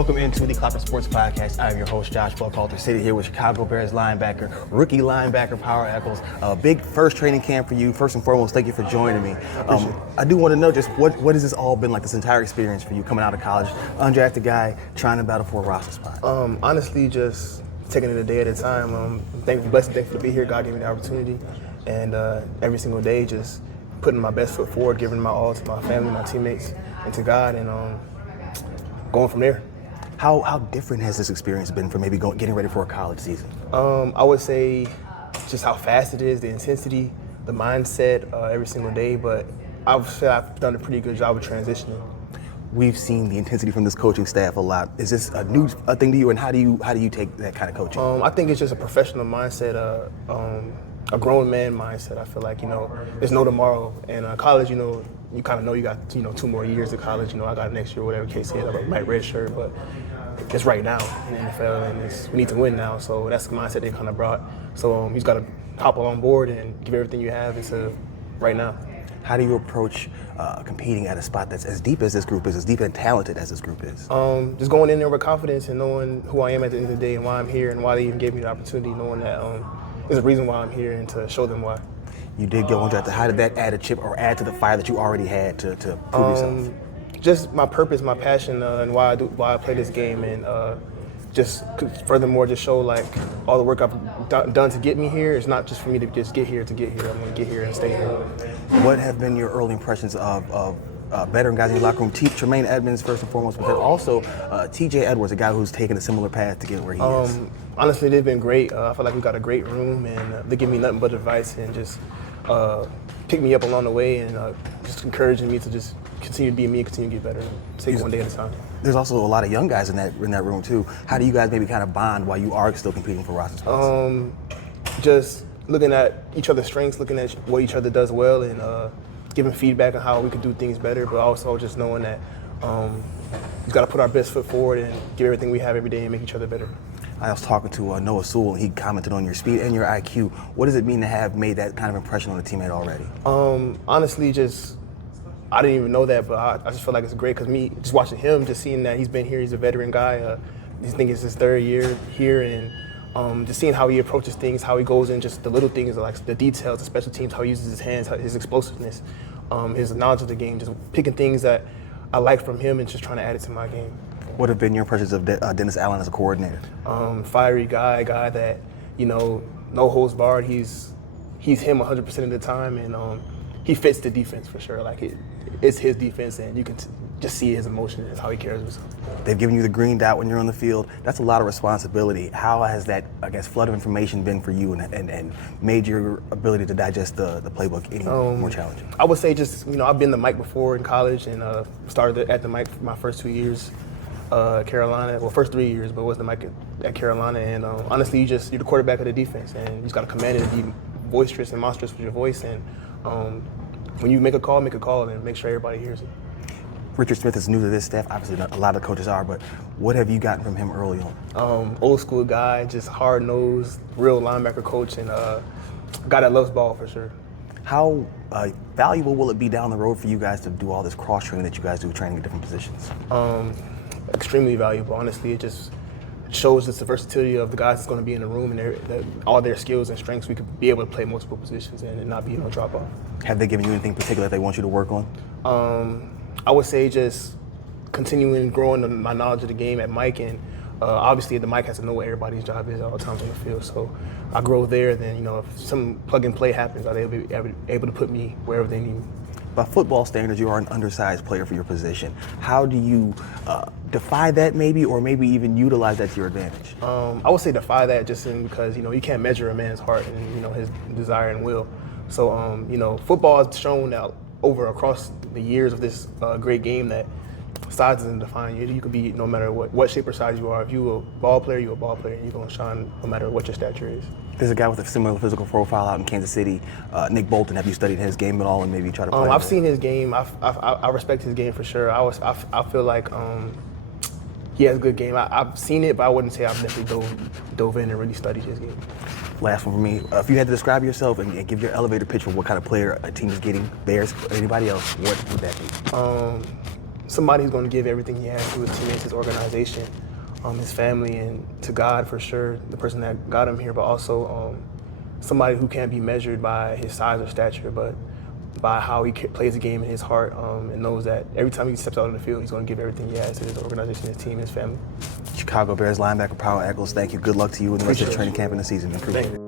Welcome into the Clocker Sports Podcast. I'm your host, Josh Buckhalter, sitting here with Chicago Bears linebacker, rookie linebacker, Power Echols. A big first training camp for you. First and foremost, thank you for joining me. I do want to know just what has this all been like, this entire experience for you coming out of college, undrafted guy, trying to battle for a roster spot? Honestly, just taking it a day at a time. Thankful to be here. God gave me the opportunity. And every single day, just putting my best foot forward, giving my all to my family, my teammates, and to God, and going from there. How different has this experience been from maybe getting ready for a college season? I would say just how fast it is, the intensity, the mindset every single day, but I would say I've done a pretty good job of transitioning. We've seen the intensity from this coaching staff a lot. Is this a new thing to you, and how do you take that kind of coaching? I think it's just a professional mindset, a grown man mindset. I feel like, there's no tomorrow. And college, you kind of know you got, 2 more years of college. I got next year, whatever case is, I might red shirt, but it's right now in the NFL, and we need to win now. So that's the mindset they kind of brought. So you just got to hop on board and give everything you have into right now. How do you approach competing at a spot that's as deep as this group is, as deep and talented as this group is? Just going in there with confidence and knowing who I am at the end of the day and why I'm here and why they even gave me the opportunity, knowing that there's a reason why I'm here and to show them why. You did go undrafted. How did that add a chip or add to the fire that you already had to prove yourself? Just my purpose, my passion, and why I play this game, and just furthermore, just show like all the work I've done to get me here. It's not just for me to just get here to get here. I'm going to get here and stay here. What have been your early impressions of veteran guys in your locker room? Tremaine Edmonds first and foremost, but then also T.J. Edwards, a guy who's taken a similar path to get where he is. Honestly, they've been great. I feel like we've got a great room, and they give me nothing but advice and just pick me up along the way, and just encouraging me to just continue to be me, continue to get better, take it one day at a time. There's also a lot of young guys in that room too. How do you guys maybe kind of bond while you are still competing for roster spots? Just looking at each other's strengths, looking at what each other does well, and giving feedback on how we could do things better, but also just knowing that we've got to put our best foot forward and give everything we have every day and make each other better. I was talking to Noah Sewell, and he commented on your speed and your IQ. What does it mean to have made that kind of impression on a teammate already? Honestly, I didn't even know that, but I just feel like it's great because just watching him, just seeing that he's been here, he's a veteran guy. I think it's his 3rd year here, and just seeing how he approaches things, how he goes in, just the little things, like the details, the special teams, how he uses his hands, his explosiveness, his knowledge of the game, just picking things that I like from him and just trying to add it to my game. What have been your impressions of Dennis Allen as a coordinator? Fiery guy that, no holds barred. He's him 100% of the time, and he fits the defense for sure. Like it's his defense, and you can just see his emotion and how he carries himself. They've given you the green dot when you're on the field. That's a lot of responsibility. How has that, flood of information been for you and made your ability to digest the playbook any more challenging? I would say just, I've been the mic before in college, and started at the mic for my first 2 years at Carolina. Well, first 3 years, but was the mic at Carolina. And honestly, you're the quarterback of the defense, and you just got to command it and be boisterous and monstrous with your voice. And when you make a call, and make sure everybody hears it. Richard Smith is new to this staff. Obviously, a lot of the coaches are, but what have you gotten from him early on? Old school guy, just hard-nosed, real linebacker coach, and a guy that loves ball for sure. How valuable will it be down the road for you guys to do all this cross-training that you guys do, training at different positions? Extremely valuable. Honestly, it just shows us the versatility of the guys that's going to be in the room, and all their skills and strengths. We could be able to play multiple positions and not be drop off. Have they given you anything particular that they want you to work on? I would say just continuing growing my knowledge of the game at Mike, and obviously the Mike has to know what everybody's job is at all times on the field. So I grow there. Then if some plug and play happens, they'll be able to put me wherever they need me. By football standards, you are an undersized player for your position. How do you defy that maybe, or maybe even utilize that to your advantage? I would say defy that just because, you can't measure a man's heart and, his desire and will. So, football has shown that across the years of this great game that size doesn't define you. You could be no matter what shape or size you are. If you're a ball player, you're a ball player, and you're going to shine no matter what your stature is. There's a guy with a similar physical profile out in Kansas City, Nick Bolton. Have you studied his game at all and maybe try to play I've seen his game. I respect his game for sure. I feel like he has a good game. I've seen it, but I wouldn't say I've necessarily dove in and really studied his game. Last one for me. If you had to describe yourself and give your elevator pitch for what kind of player a team is getting, Bears or anybody else, what would that be? somebody who's going to give everything he has to his teammates, his organization, his family, and to God for sure, the person that got him here, but also somebody who can't be measured by his size or stature, but by how he plays the game in his heart, and knows that every time he steps out on the field, he's going to give everything he has to his organization, his team, his family. Chicago Bears linebacker Power Echols, thank you. Good luck to you in the rest of the training camp in the season. Appreciate it.